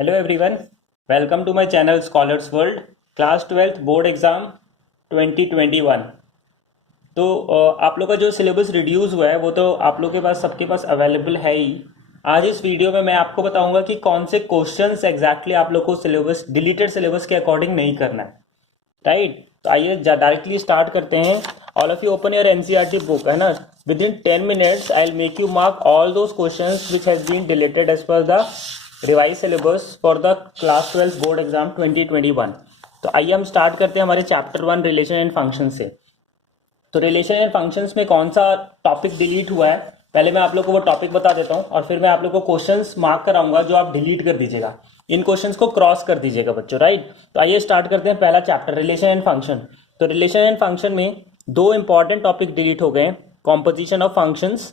Hello everyone, welcome to my channel scholars world. Class 12th board exam 2021। तो आप लोग का जो सिलेबस रिड्यूस हुआ है वो तो आप लोग के पास सबके पास अवेलेबल है ही। आज इस वीडियो में मैं आपको बताऊंगा कि कौन से क्वेश्चंस एग्जैक्टली आप लोग को सिलेबस डिलीटेड सिलेबस के अकॉर्डिंग नहीं करना है, राइट। तो आइए डायरेक्टली स्टार्ट करते हैं। All of you open your NCERT book, है ना। With in 10 minutes I will make you mark all those questions which has been deleted as per the revise syllabus for the class 12 board exam 2021। तो आइए हम start करते हैं हमारे chapter 1 relation and function से। तो रिलेशन एंड फंक्शंस में कौन सा टॉपिक डिलीट हुआ है, पहले मैं आप लोग को वो टॉपिक बता देता हूँ और फिर मैं आप लोग को क्वेश्चंस मार्क कराऊंगा जो आप डिलीट कर दीजिएगा। इन क्वेश्चंस को क्रॉस कर दीजिएगा बच्चों, राइट। तो आइए स्टार्ट करते हैं पहला चैप्टर रिलेशन एंड फंक्शन। तो रिलेशन एंड फंक्शन में दो इंपॉर्टेंट टॉपिक डिलीट हो गए, composition of functions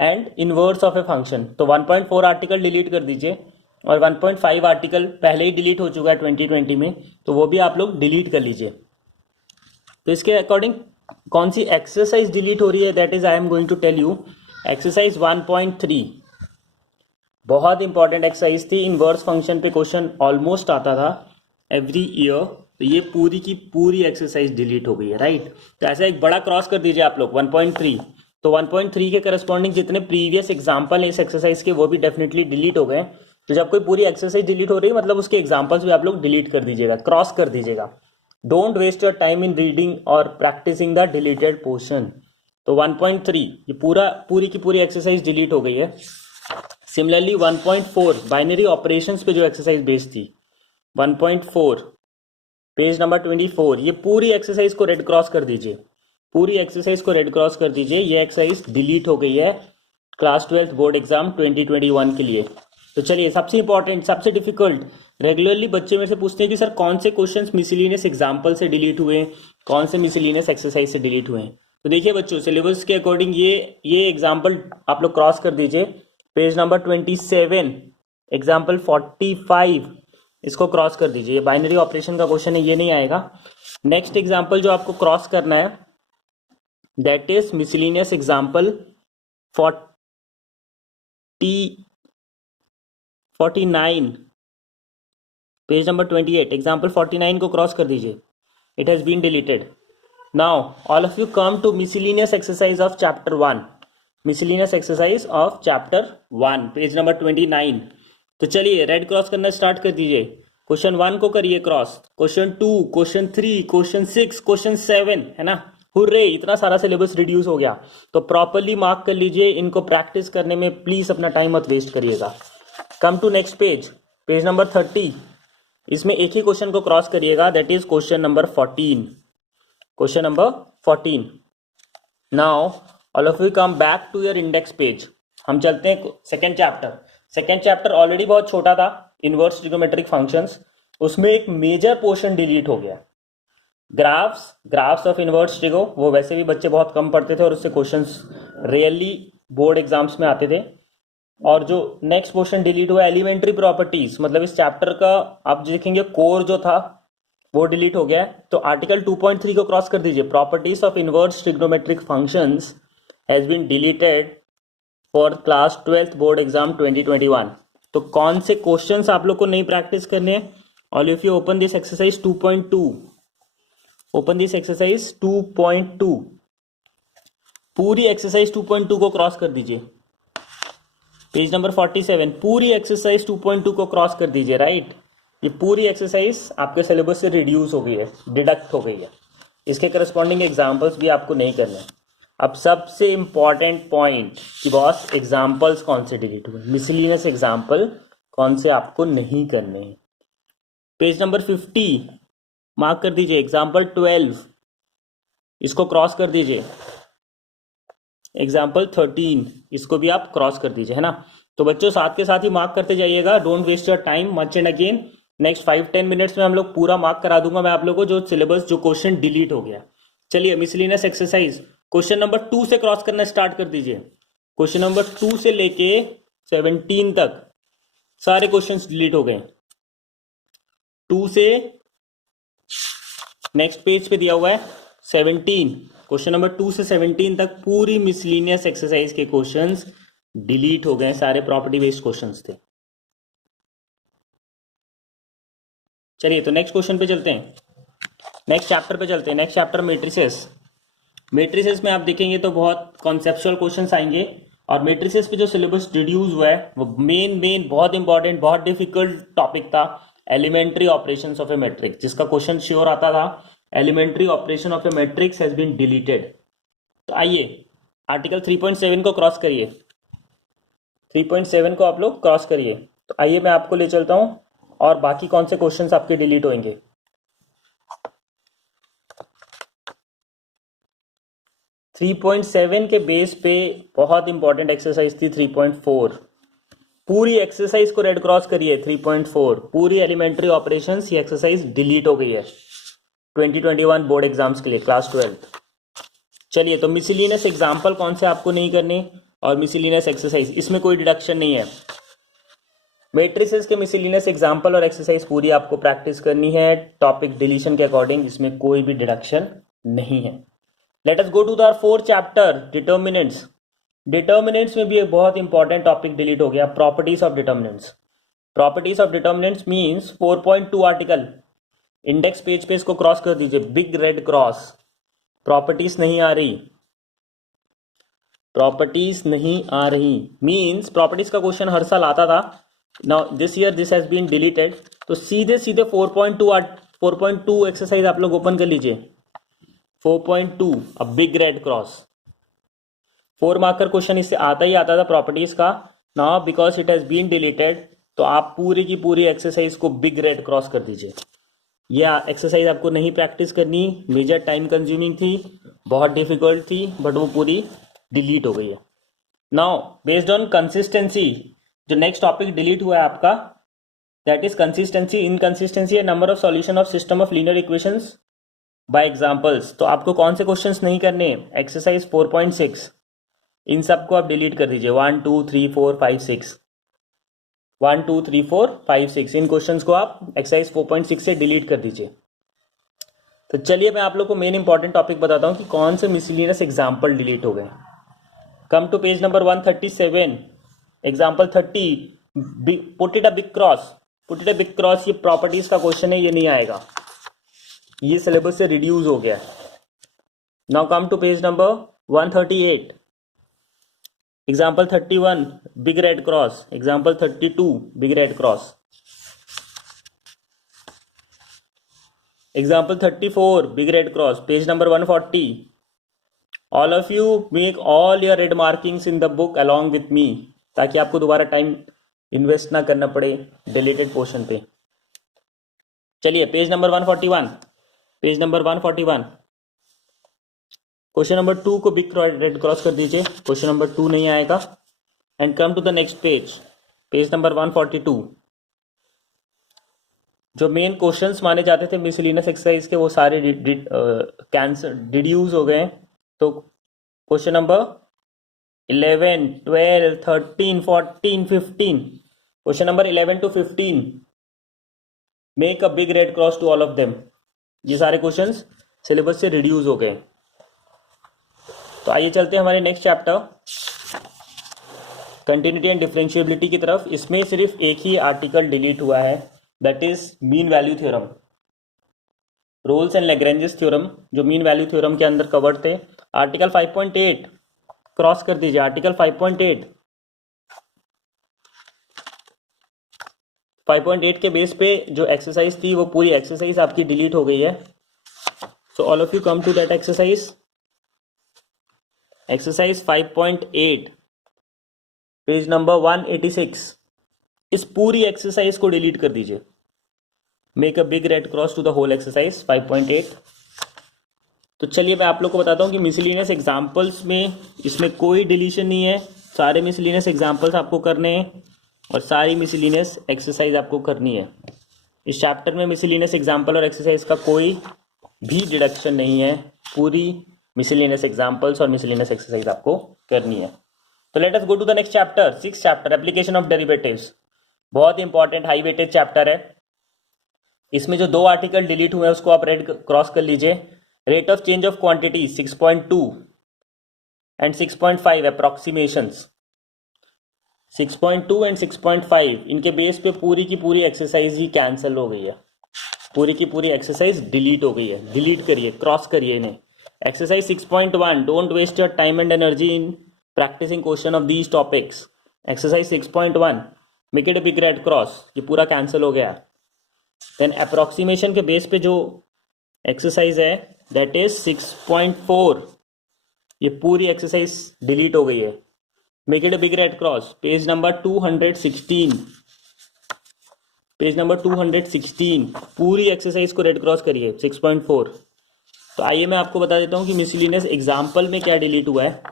and inverse of a function. तो 1.4 आर्टिकल डिलीट कर दीजिए और 1.5 आर्टिकल पहले ही डिलीट हो चुका है 2020 में, तो वो भी आप लोग डिलीट कर लीजिए। तो इसके अकॉर्डिंग कौन सी एक्सरसाइज डिलीट हो रही है, that is I am going to tell you. Exercise 1.3 बहुत इंपॉर्टेंट एक्सरसाइज थी। इनवर्स फंक्शन पे क्वेश्चन ऑलमोस्ट आता था एवरी ईयर। तो ये पूरी की पूरी एक्सरसाइज डिलीट हो गई है, राइट। तो ऐसा एक बड़ा क्रॉस कर दीजिए आप लोग 1.3। तो 1.3 के करस्पॉन्डिंग जितने प्रीवियस एग्जाम्पल है इस एक्सरसाइज के वो भी डेफिनेटली डिलीट हो गए। तो जब कोई पूरी एक्सरसाइज डिलीट हो रही है मतलब उसके एग्जाम्पल्स भी आप लोग डिलीट कर दीजिएगा, क्रॉस कर दीजिएगा। Don't waste your time in reading और प्रैक्टिसिंग द डिलीटेड पोर्शन। तो 1.3 ये पूरी की पूरी एक्सरसाइज डिलीट हो गई है। सिमिलरली 1.4 बाइनरी ऑपरेशंस पे जो एक्सरसाइज बेस्ड थी, 1.4 पेज नंबर 24, ये पूरी एक्सरसाइज को रेड क्रॉस कर दीजिए। पूरी एक्सरसाइज को रेड क्रॉस कर दीजिए। ये एक्सरसाइज डिलीट हो गई है क्लास 12 बोर्ड एग्जाम 2021 के लिए। तो चलिए सबसे इंपॉर्टेंट सबसे डिफिकल्ट, रेगुलरली बच्चे मेरे से पूछते हैं कि सर कौन से क्वेश्चंस मिसलिनियस एग्जाम्पल से डिलीट हुए, कौन से मिसलिनियस एक्सरसाइज से डिलीट हुए। तो देखिए बच्चों, सिलेबस के अकॉर्डिंग ये एग्जाम्पल आप लोग क्रॉस कर दीजिए। पेज नंबर 27, एग्जाम्पल 45, इसको क्रॉस कर दीजिए। बाइनरी ऑपरेशन का क्वेश्चन है, ये नहीं आएगा। नेक्स्ट एग्जाम्पल जो आपको क्रॉस करना है that is miscellaneous example 49, page number 28, example 49 को क्रॉस कर दीजिए। It has been deleted. Now all of you come to miscellaneous exercise of chapter 1। Miscellaneous exercise of chapter 1 page number 29। तो चलिए red cross करना start कर दीजिए। Question 1 को करिए cross, question 2, question 3, question 6, question 7, है ना। हुर्रे, इतना सारा सिलेबस रिड्यूस हो गया। तो प्रॉपरली मार्क कर लीजिए। इनको प्रैक्टिस करने में प्लीज अपना टाइम मत वेस्ट करिएगा। Come to next page, page number 30। इसमें एक ही क्वेश्चन को क्रॉस करिएगा, that is question number 14। Question number 14। Now all of you come back to your index page. हम चलते हैं second chapter. Second chapter already बहुत छोटा था, इनवर्स ट्रिगोमेट्रिक फंक्शंस। उसमें एक मेजर पोर्शन डिलीट हो गया, ग्राफ्स ऑफ इनवर्स ट्रिगो। वो वैसे भी बच्चे बहुत कम पढ़ते थे और उससे क्वेश्चंस रियली बोर्ड एग्जाम्स में आते थे। और जो नेक्स्ट पोर्शन डिलीट हुआ एलिमेंट्री प्रॉपर्टीज, मतलब इस चैप्टर का आप देखेंगे कोर जो था वो डिलीट हो गया है। तो आर्टिकल 2.3 को क्रॉस कर दीजिए। Properties of inverse trigonometric functions has been deleted for class 12 board exam 2021। तो कौन से क्वेश्चंस आप लोग को नहीं प्रैक्टिस करने हैं? All if you open this exercise 2.2, open this exercise 2.2, पूरी एक्सरसाइज 2.2 को क्रॉस कर दीजिए। पेज नंबर 47, पूरी एक्सरसाइज 2.2 को क्रॉस कर दीजिए, राइट। ये पूरी एक्सरसाइज आपके सिलेबस से रिड्यूस हो गई है, डिडक्ट हो गई है। इसके करस्पॉन्डिंग एग्जाम्पल्स भी आपको नहीं करने। अब सबसे इंपॉर्टेंट पॉइंट कि बॉस एग्जाम्पल्स कौन से डिलीट हुए, मिसलिनियस एग्जाम्पल कौन से आपको नहीं करने हैं। पेज नंबर 50 मार्क कर दीजिए, एग्जाम्पल 12 इसको क्रॉस कर दीजिए। एग्जाम्पल 13 इसको भी आप क्रॉस कर दीजिए, है ना। तो बच्चों साथ के साथ ही मार्क करते जाइएगा, don't waste your time much and again. Next 5-10 minutes में हम लोग पूरा मार्क करा दूंगा मैं आप लोगों को, जो सिलेबस जो क्वेश्चन डिलीट हो गया। चलिए मिसलिनियस एक्सरसाइज क्वेश्चन नंबर 2 से क्रॉस करना स्टार्ट कर दीजिए। क्वेश्चन नंबर 2 से लेके 17 तक सारे क्वेश्चन डिलीट हो गए। 2 से नेक्स्ट पेज पे दिया हुआ है 17, क्वेश्चन नंबर 2 से 17 तक पूरी मिसलिनियस एक्सरसाइज के क्वेश्चंस डिलीट हो गए, सारे प्रॉपर्टी बेस्ड क्वेश्चंस थे। चलिए तो नेक्स्ट क्वेश्चन पे चलते हैं, नेक्स्ट चैप्टर पे चलते हैं। Next chapter matrices. मैट्रिसेस में आप देखेंगे तो बहुत कॉन्सेप्चुअल क्वेश्चंस आएंगे, और मैट्रिसेस पे जो सिलेबस रिड्यूस हुआ है वो मेन बहुत इंपॉर्टेंट, बहुत डिफिकल्ट टॉपिक था, elementary operations of a matrix, जिसका क्वेश्चन श्योर आता था, elementary operation of a matrix has been deleted. तो आइए आर्टिकल 3.7 को क्रॉस करिए, 3.7 को आप लोग क्रॉस करिए। तो आइए मैं आपको ले चलता हूं और बाकी कौन से क्वेश्चंस आपके डिलीट होंगे। 3.7 के बेस पे बहुत इंपॉर्टेंट एक्सरसाइज थी 3.4। पूरी एक्सरसाइज को रेड क्रॉस करिए। 3.4 पूरी एलिमेंट्री ऑपरेशंस, ये एक्सरसाइज डिलीट हो गई है 2021 बोर्ड एग्जाम्स के लिए, क्लास 12। चलिए तो मिसलिनियस एग्जाम्पल कौन से आपको नहीं करने, और मिसलिनियस एक्सरसाइज, इसमें कोई डिडक्शन नहीं है। मैट्रिसेस के मिसलिनियस एग्जाम्पल और एक्सरसाइज पूरी आपको प्रैक्टिस करनी है टॉपिक डिलीशन के अकॉर्डिंग, इसमें कोई भी डिडक्शन नहीं है। Let us go to the fourth chapter, determinants. Determinants में भी एक बहुत इंपॉर्टेंट टॉपिक डिलीट हो गया, properties of determinants. Properties of determinants means 4.2 article, index page पे इसको क्रॉस कर दीजिए, बिग रेड क्रॉस। प्रॉपर्टीज नहीं आ रही, प्रॉपर्टीज नहीं आ रही मींस प्रॉपर्टीज का क्वेश्चन हर साल आता था, now this year this has been deleted. तो सीधे 4.2 एक्सरसाइज आप लोग ओपन कर लीजिए, 4.2 a big red cross. 4 marker question इससे आता ही आता था प्रॉपर्टीज का, now because it has been deleted तो आप पूरी की पूरी एक्सरसाइज को बिग रेड क्रॉस कर दीजिए। यह एक्सरसाइज आपको नहीं प्रैक्टिस करनी, मेजर टाइम कंज्यूमिंग थी, बहुत डिफिकल्ट थी, बट वो पूरी डिलीट हो गई है। नाउ बेस्ड ऑन कंसिस्टेंसी, जो नेक्स्ट टॉपिक डिलीट हुआ है आपका, दैट इज कंसिस्टेंसी। इनकंसिस्टेंसी है number of solution of system of linear equations bye examples. तो आपको कौन से क्वेश्चंस नहीं करने, एक्सरसाइज 4.6, इन सबको आप डिलीट कर दीजिए। 1 2 3 4 5 6, 1 2 3 4 5 6, इन क्वेश्चंस को आप एक्सरसाइज 4.6 से डिलीट कर दीजिए। तो चलिए मैं आप लोग को मेन इंपॉर्टेंट टॉपिक बताता हूं कि कौन से मिसलिनियस एग्जाम्पल डिलीट हो गए। Come to page number 137, example 30, put it a big cross. Put it a big cross, ये प्रॉपर्टीज का क्वेश्चन है, ये नहीं आएगा, ये सिलेबस से रिड्यूस हो गया। Now come to page number 138, example 31 big red cross, example 32 big red cross, example 34 big red cross, page number 140। All of you make all your red markings in the book along with me, ताकि आपको दोबारा time invest ना करना पड़े deleted portion पे। चलिए page number 141, page number 141, question number 2 को big red cross कर दीजिए, क्वेश्चन नंबर 2 नहीं आएगा। And come to the next page, page number 142। जो मेन क्वेश्चंस माने जाते थे मिसलिनियस एक्सरसाइज के, वो सारे कैंसर डिड्यूस हो गए। तो question number 11 12 13 14 15, question number 11 to 15, make a big red cross to all of them. ये सारे क्वेश्चंस सिलेबस से रिड्यूस हो गए। तो आइए चलते हैं हमारे next chapter, continuity and differentiability की तरफ। इसमें सिर्फ एक ही आर्टिकल डिलीट हुआ है, that is mean value theorem, Rolle's and Lagrange's theorem, जो मीन वैल्यू थ्योरम के अंदर कवर्ड थे। आर्टिकल 5.8 क्रॉस कर दीजिए, आर्टिकल 5.8। 5.8 के बेस पे जो एक्सरसाइज थी वो पूरी एक्सरसाइज आपकी डिलीट हो गई है। So all of you come to that exercise, exercise 5.8, page number 186। इस पूरी एक्सरसाइज को डिलीट कर दीजिए, make a big red cross to the whole exercise 5.8। तो चलिए मैं आप लोग को बताता हूँ कि मिसलिनियस एग्जाम्पल्स में इसमें कोई डिलीशन नहीं है, सारे मिसलिनियस एग्जाम्पल्स आपको करने हैं और सारी मिसलिनियस एक्सरसाइज आपको करनी है। इस चैप्टर में मिसलिनियस एग्जाम्पल और एक्सरसाइज का कोई भी डिडक्शन नहीं है, पूरी मिसलिनियस एग्जाम्पल्स और मिसलिनियस एक्सरसाइज आपको करनी है। तो let us go to the next chapter, 6th chapter, application of derivatives. बहुत इंपॉर्टेंट हाई वेटेज चैप्टर है। इसमें जो 2 आर्टिकल डिलीट हुए हैं उसको आप रेड क्रॉस कर लीजिए। Rate of change of quantity 6.2 and 6.5 approximations, 6.2 and 6.5, इनके बेस पे पूरी की पूरी एक्सरसाइज ही कैंसिल हो गई है। पूरी की पूरी एक्सरसाइज डिलीट हो गई है, डिलीट करिए, क्रॉस करिए इन्हें। Exercise 6.1, don't waste your time and energy in practising question of these topics. Exercise 6.1, make it a big red cross, ये पूरा कैंसिल हो गया। देन अप्रोक्सीमेशन के बेस पे जो एक्सरसाइज है दैट इज 6.4, ये पूरी एक्सरसाइज डिलीट हो गई है। Make it a big red cross, page number 216, page number 216, पूरी एक्सरसाइज को रेड क्रॉस करिए 6.4। तो आइए मैं आपको बता देता हूं कि मिसलिनियस एग्जाम्पल में क्या डिलीट हुआ है।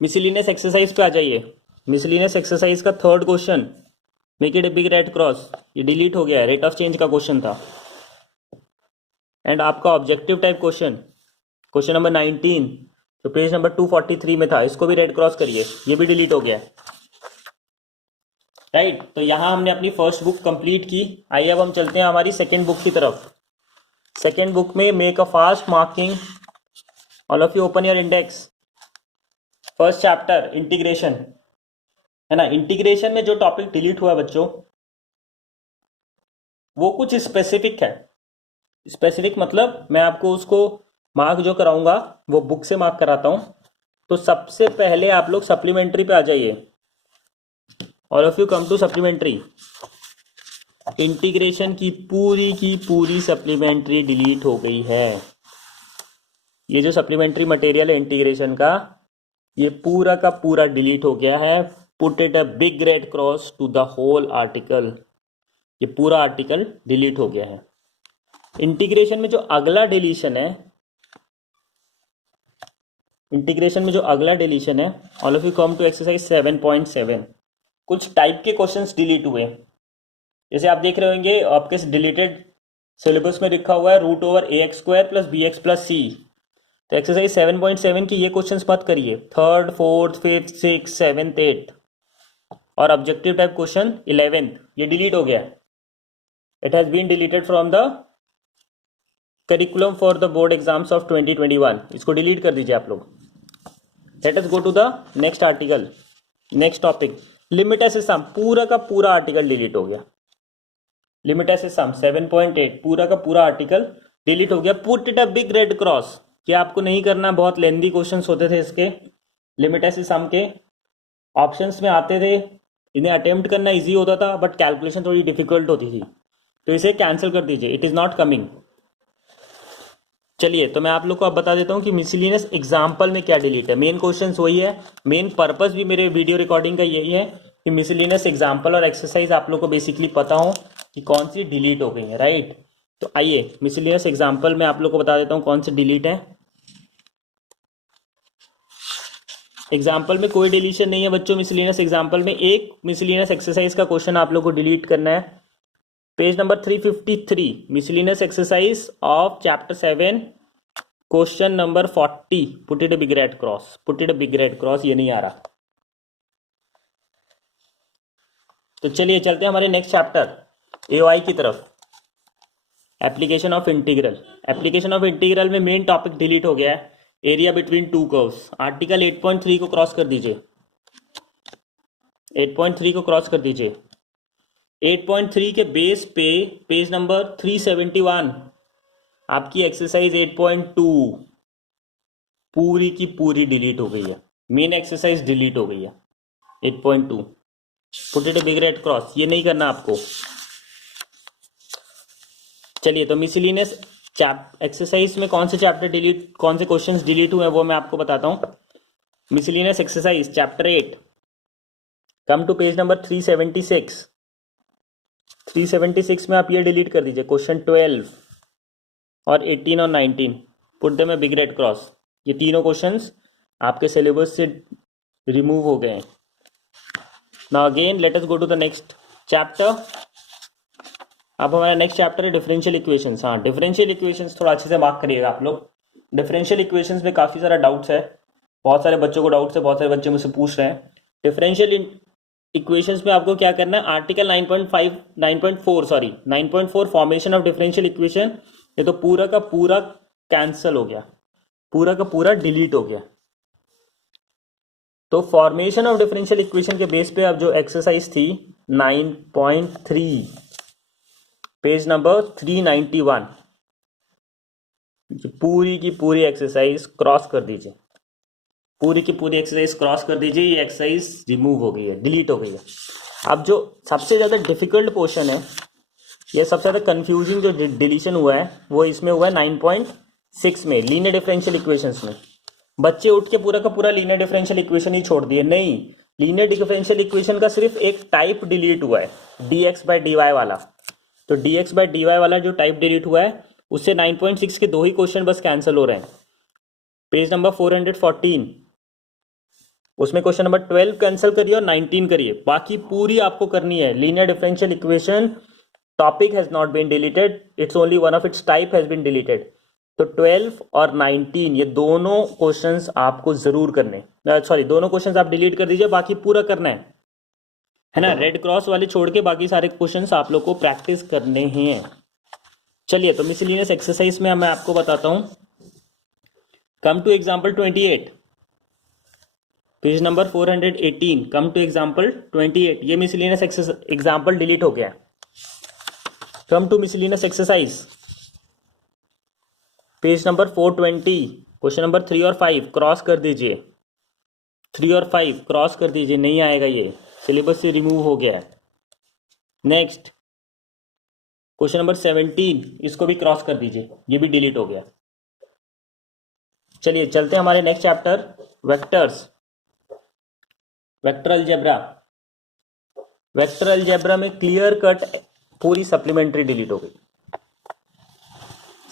मिसलिनियस एक्सरसाइज पे आ जाइए। मिसलिनियस एक्सरसाइज का third question, make it A big red cross, ये डिलीट हो गया है, रेट ऑफ चेंज का क्वेश्चन था। एंड आपका objective type question, question number 19 जो पेज नंबर 243 में था, इसको भी रेड क्रॉस करिए, ये भी डिलीट हो गया है। राइट, तो यहां हमने अपनी फर्स्ट बुक कंप्लीट की। आइए अब हम चलते हैं हमारी सेकेंड बुक की तरफ। सेकेंड बुक में make a fast marking, all of you open your index. First chapter integration, है ना। इंटीग्रेशन में जो टॉपिक डिलीट हुआ बच्चों, वो कुछ स्पेसिफिक है। स्पेसिफिक मतलब मैं आपको उसको मार्क जो कराऊंगा वो बुक से मार्क कराता हूं। तो सबसे पहले आप लोग सप्लीमेंट्री पे आ जाइए। All of you come to supplementary. Integration की पूरी सप्लीमेंट्री डिलीट हो गई है। ये जो सप्लीमेंट्री मटेरियल है इंटीग्रेशन का, ये पूरा का पूरा डिलीट हो गया है। Put it a big red cross to the whole article, ये पूरा आर्टिकल डिलीट हो गया है। इंटीग्रेशन में जो अगला डिलीशन है, इंटीग्रेशन में जो अगला डिलीशन है, all of you come to exercise 7.7। कुछ टाइप के क्वेश्चंस डिलीट हुए, जैसे आप देख रहे होंगे आपके डिलीटेड सिलेबस में लिखा हुआ है root over ax² plus bx+c। तो एक्सरसाइज 7.7 की ये क्वेश्चंस मत करिए, third, fourth, fifth, six, seventh, eight. और ऑब्जेक्टिव टाइप क्वेश्चन 11th, ये डिलीट हो गया। It has been deleted from the curriculum for the board exams of 2021। इसको डिलीट कर दीजिए आप लोग। Let us go to the next article, next topic, limit as sum. पूरा का पूरा आर्टिकल डिलीट हो गया। लिमिट एस सम 7.8, पूरा का पूरा आर्टिकल डिलीट हो गया। Put it a big red cross, क्या आपको नहीं करना, बहुत लेंदी क्वेश्चंस होते थे इसके। लिमिट एस सम के ऑप्शंस में आते थे, इन्हें अटेम्प्ट करना इजी होता था, बट कैलकुलेशन थोड़ी डिफिकल्ट होती थी। तो इसे कैंसिल कर दीजिए, इट इज नॉट कमिंग। चलिए, तो मैं आप लोग को अब बता देता हूँ कि मिसलिनियस एग्जाम्पल में क्या डिलीट है। मेन क्वेश्चंस वही है, मेन पर्पस भी मेरे वीडियो रिकॉर्डिंग का यही है कि मिसलिनियस एग्जाम्पल और एक्सरसाइज आप लोग को बेसिकली पता हो कि कौन सी डिलीट हो गई है। राइट, तो आइए मिसलिनियस एग्जाम्पल में आप लोग को बता देता हूँ कौन सी डिलीट है। एग्जाम्पल में कोई डिलीशन नहीं है बच्चों। मिसलिनियस एग्जाम्पल में एक मिसलिनियस एक्सरसाइज का क्वेश्चन आप लोग को डिलीट करना है। Page number 353, miscellaneous exercise of chapter 7, question number 40, put it a big red cross. Put it a big red cross, ये नहीं आ रहा। तो चलिए चलते हैं हमारे नेक्स्ट चैप्टर एओआई की तरफ, application of integral. Application of integral में मेन टॉपिक डिलीट हो गया है, area between two curves. Article 8.3 को क्रॉस कर दीजिए, 8.3 को क्रॉस कर दीजिए। 8.3 के बेस पे पेज नंबर 371, आपकी एक्सरसाइज 8.2 पूरी की पूरी डिलीट हो गई है। मेन एक्सरसाइज डिलीट हो गई है 8.2। Put it a big red cross, ये नहीं करना आपको। चलिए, तो मिसलिनियस एक्सरसाइज में कौन से चैप्टर डिलीट, कौन से क्वेश्चंस डिलीट हुए हैं वो मैं आपको बताता हूँ। Miscellaneous exercise chapter 8, come to page number 376। 376 में आप ये डिलीट कर दीजिए, क्वेश्चन 12 और 18 और 19। Put them a big red cross, ये तीनों क्वेश्चंस आपके सिलेबस से रिमूव हो गए हैं। Now again let us go to the next chapter. अब हमारा नेक्स्ट चैप्टर है डिफरेंशियल इक्वेशंस। हाँ, डिफरेंशियल इक्वेशंस थोड़ा अच्छे से मार्क करिएगा आप लोग। डिफरेंशियल इक्वेशंस में काफ़ी सारा डाउट्स है, बहुत सारे बच्चों को डाउट्स है, बहुत सारे बच्चे मुझसे पूछ रहे हैं। डिफरेंशियल इक्वेशंस में आपको क्या करना है, article 9.4 formation of differential equation, ये तो पूरा का पूरा कैंसिल हो गया, पूरा का पूरा डिलीट हो गया। तो फॉर्मेशन ऑफ डिफरेंशियल इक्वेशन के बेस पे अब जो एक्सरसाइज थी 9.3 पेज नंबर 391, पूरी की पूरी एक्सरसाइज क्रॉस कर दीजिए, पूरी की पूरी एक्सरसाइज क्रॉस कर दीजिए। ये एक्सरसाइज रिमूव हो गई है, डिलीट हो गई है। अब जो सबसे ज़्यादा डिफिकल्ट पोर्शन है, ये सबसे ज़्यादा कंफ्यूजिंग जो डिलीशन हुआ है वो इसमें हुआ है 9.6 में, लीनियर डिफरेंशियल इक्वेशंस में। बच्चे उठ के पूरा का पूरा लीनियर डिफरेंशियल इक्वेशन ही छोड़ दिए। नहीं, लीनियर डिफरेंशियल इक्वेशन का सिर्फ एक टाइप डिलीट हुआ है, dx/dy वाला। तो dx/dy वाला जो टाइप डिलीट हुआ है उससे 9.6 के 2 ही क्वेश्चन बस कैंसिल हो रहे हैं। पेज नंबर 414, उसमें क्वेश्चन नंबर 12 कैंसिल करिए और 19 करिए, बाकी पूरी आपको करनी है। Linear differential equation topic has not been deleted, it's only one of its type has been deleted. तो 12 और 19 ये दोनों क्वेश्चंस आपको जरूर करने, सॉरी दोनों क्वेश्चंस आप डिलीट कर दीजिए, बाकी पूरा करना है ना। रेड क्रॉस वाले छोड़ के बाकी सारे क्वेश्चंस आप लोग को प्रैक्टिस करने हैं। चलिए, तो मिसलेनियस एक्सरसाइज में मैं आपको बताता हूं। Come to example 28, page number 418, come to example 28। ये मिसलेनियस एग्जाम्पल डिलीट हो गया। Come to miscellaneous exercise, page number 420, question number 3 और 5 क्रॉस कर दीजिए। 3 और 5 क्रॉस कर दीजिए, नहीं आएगा, ये सिलेबस से रिमूव हो गया है। नेक्स्ट क्वेश्चन नंबर 17, इसको भी क्रॉस कर दीजिए, ये भी डिलीट हो गया। चलिए चलते हैं हमारे next chapter, vectors, vector algebra. Vector algebra में क्लियर कट पूरी सप्लीमेंट्री डिलीट हो गई।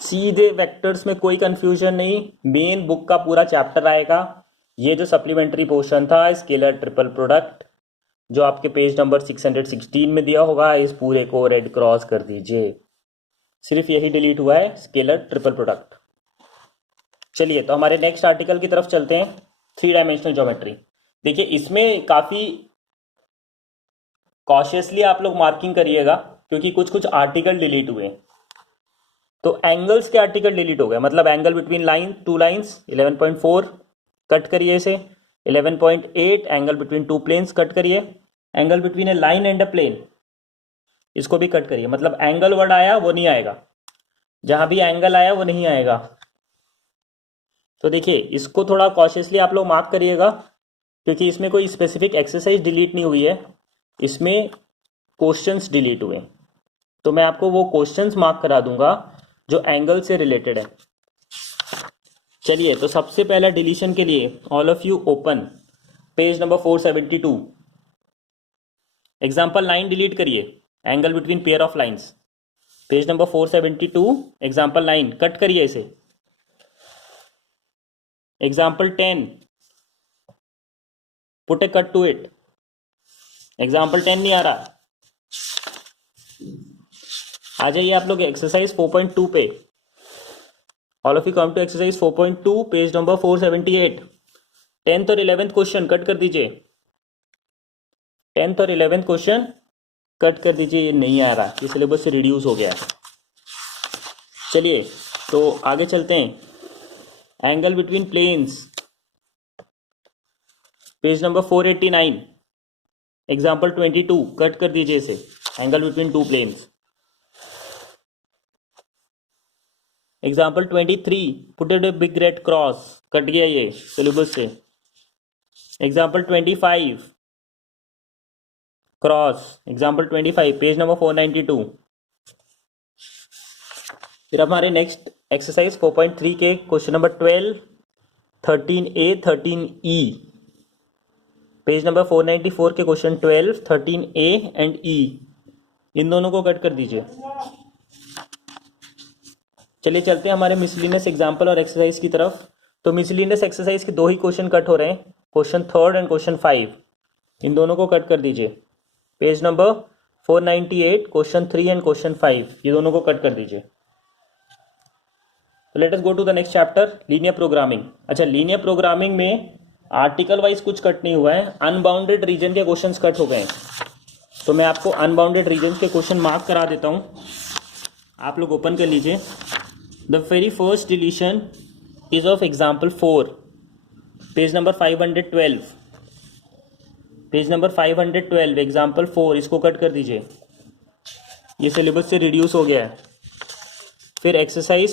सीधे वेक्टर्स में कोई कंफ्यूजन नहीं, मेन बुक का पूरा चैप्टर आएगा। ये जो सप्लीमेंट्री पोर्शन था स्केलर ट्रिपल प्रोडक्ट, जो आपके पेज नंबर 616 में दिया होगा, इस पूरे को रेड क्रॉस कर दीजिए। सिर्फ यही डिलीट हुआ है, स्केलर ट्रिपल प्रोडक्ट। चलिए, तो हमारे नेक्स्ट आर्टिकल की तरफ चलते हैं, 3 डायमेंशनल ज्योमेट्री। देखिए, इसमें काफी कॉशियसली आप लोग मार्किंग करिएगा, क्योंकि कुछ कुछ आर्टिकल डिलीट हुए। तो एंगल्स के आर्टिकल डिलीट हो गए, मतलब angle between line, 2 lines 11.4 cut करिए इसे। 11.8 एंगल बिटवीन 2 प्लेन्स कट करिए। Angle between a line and a plane, इसको भी कट करिए। मतलब एंगल वर्ड आया वो नहीं आएगा, जहां भी एंगल आया वो नहीं आएगा। तो देखिए, इसको थोड़ा कॉशियसली आप लोग मार्क करिएगा, क्योंकि इसमें कोई स्पेसिफिक एक्सरसाइज डिलीट नहीं हुई है, इसमें क्वेश्चंस डिलीट हुए। तो मैं आपको वो क्वेश्चंस मार्क करा दूंगा जो एंगल से रिलेटेड है। चलिए, तो सबसे पहला डिलीशन के लिए all of you open page number 472। Example 9 delete करिए, angle between pair of lines. Page number 472, example 9 cut करिए इसे। Example 10, put a cut to it. Example 10 नहीं आ रहा, आ जाइए आप लोग एक्सरसाइज 4.2 पे। All of you come to exercise 4.2, page number 478। 10th और 11th क्वेश्चन कट कर दीजिए। 10th और 11th क्वेश्चन कट कर दीजिए, ये नहीं आ रहा, ये सिलेबस से रिड्यूस हो गया है। चलिए, तो आगे चलते हैं। Angle between planes, page number 489, example 22 cut कर दीजिए इसे। Angle between 2 planes. Example 23, put a big red cross, cut गया ये सिलेबस से। Example 25 cross. Example 25 page number 492। फिर हमारे नेक्स्ट एक्सरसाइज 4.3 के question number 12, 13A 13E, page number 494 के क्वेश्चन 12, 13A एंड E, इन दोनों को कट कर दीजिए। चलिए चलते हैं हमारे मिसलिनियस एग्जाम्पल और एक्सरसाइज की तरफ। तो मिसलिनियस एक्सरसाइज के 2 ही क्वेश्चन कट हो रहे हैं, क्वेश्चन 3 एंड क्वेश्चन 5, इन दोनों को कट कर दीजिए। Page number 498, question 3 and question 5, ये दोनों को कट कर दीजिए। तो let us go to the next chapter, linear programming. अच्छा, लीनियर प्रोग्रामिंग में आर्टिकल वाइज कुछ कट नहीं हुआ है, अनबाउंडेड रीजन के क्वेश्चंस कट हो गए हैं। तो मैं आपको अनबाउंडेड रीजन के क्वेश्चन मार्क करा देता हूँ, आप लोग ओपन कर लीजिए। The very first deletion is of example 4, page number 512। Page number 512 example 4, इसको कट कर दीजिए, ये सिलेबस से रिड्यूस हो गया है। फिर एक्सरसाइज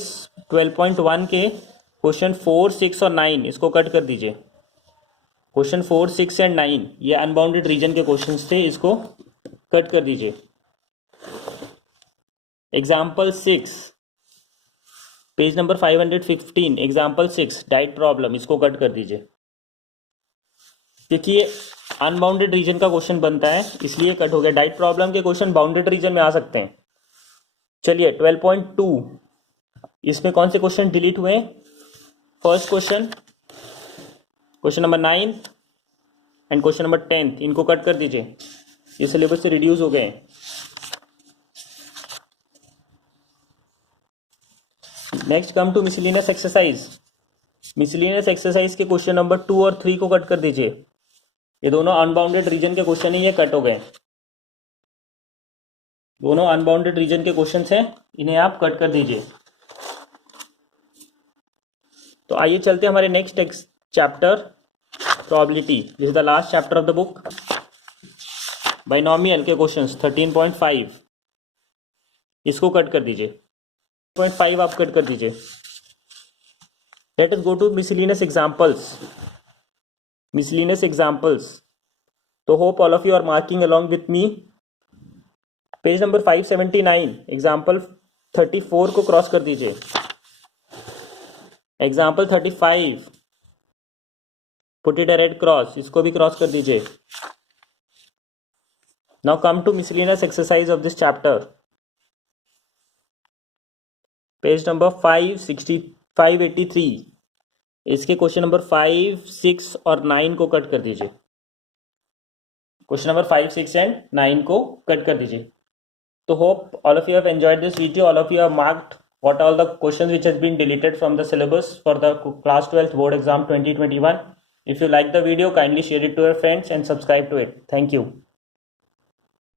12.1 के क्वेश्चन 4, 6 और 9, इसको कट कर दीजिए। क्वेश्चन 4, 6 एंड 9 ये अनबाउंडेड रीजन के क्वेश्चंस थे, इसको कट कर दीजिए। Example 6 page number 515, example 6 diet problem, इसको कट कर दीजिए क्योंकि ये अनबाउंडेड रीजन का क्वेश्चन बनता है, इसलिए कट हो गया। डाइट प्रॉब्लम के क्वेश्चन बाउंडेड रीजन में आ सकते हैं। चलिए 12.2, इसमें कौन से क्वेश्चन डिलीट हुए? First question, question number 9 and question number 10, इनको कट कर दीजिए, ये सिलेबस से रिड्यूस हो गए। Next come to miscellaneous exercise. Miscellaneous exercise के क्वेश्चन नंबर 2 और 3 को कट कर दीजिए, ये दोनों अनबाउंडेड रीजन के क्वेश्चन ही ये कट हो गए। दोनों अनबाउंडेड रीजन के क्वेश्चन हैं, इन्हें आप कट कर दीजिए। तो आइए चलते हैं हमारे next chapter, probability. This is the last chapter of the book. Binomial के क्वेश्चंस 13.5, इसको कट कर दीजिए। 0.5 आप कट कर दीजिए। Let us go to miscellaneous examples. Miscellaneous examples, तो hope all of you are marking along with me. Page number 579, example 34 को cross कर दीजिए। Example 35, put it a red cross, इसको भी क्रॉस कर दीजिए। Now come to miscellaneous exercise of this chapter. Page number 583, इसके question number 5, 6 और 9 को कट कर दीजिए। क्वेश्चन नंबर 5, 6 एंड 9 को कट कर दीजिए। So hope all of you have enjoyed this video. All of you have marked what all the questions which has been deleted from the syllabus for the class 12th board exam 2021. If you like the video, kindly share it to your friends and subscribe to it. Thank you.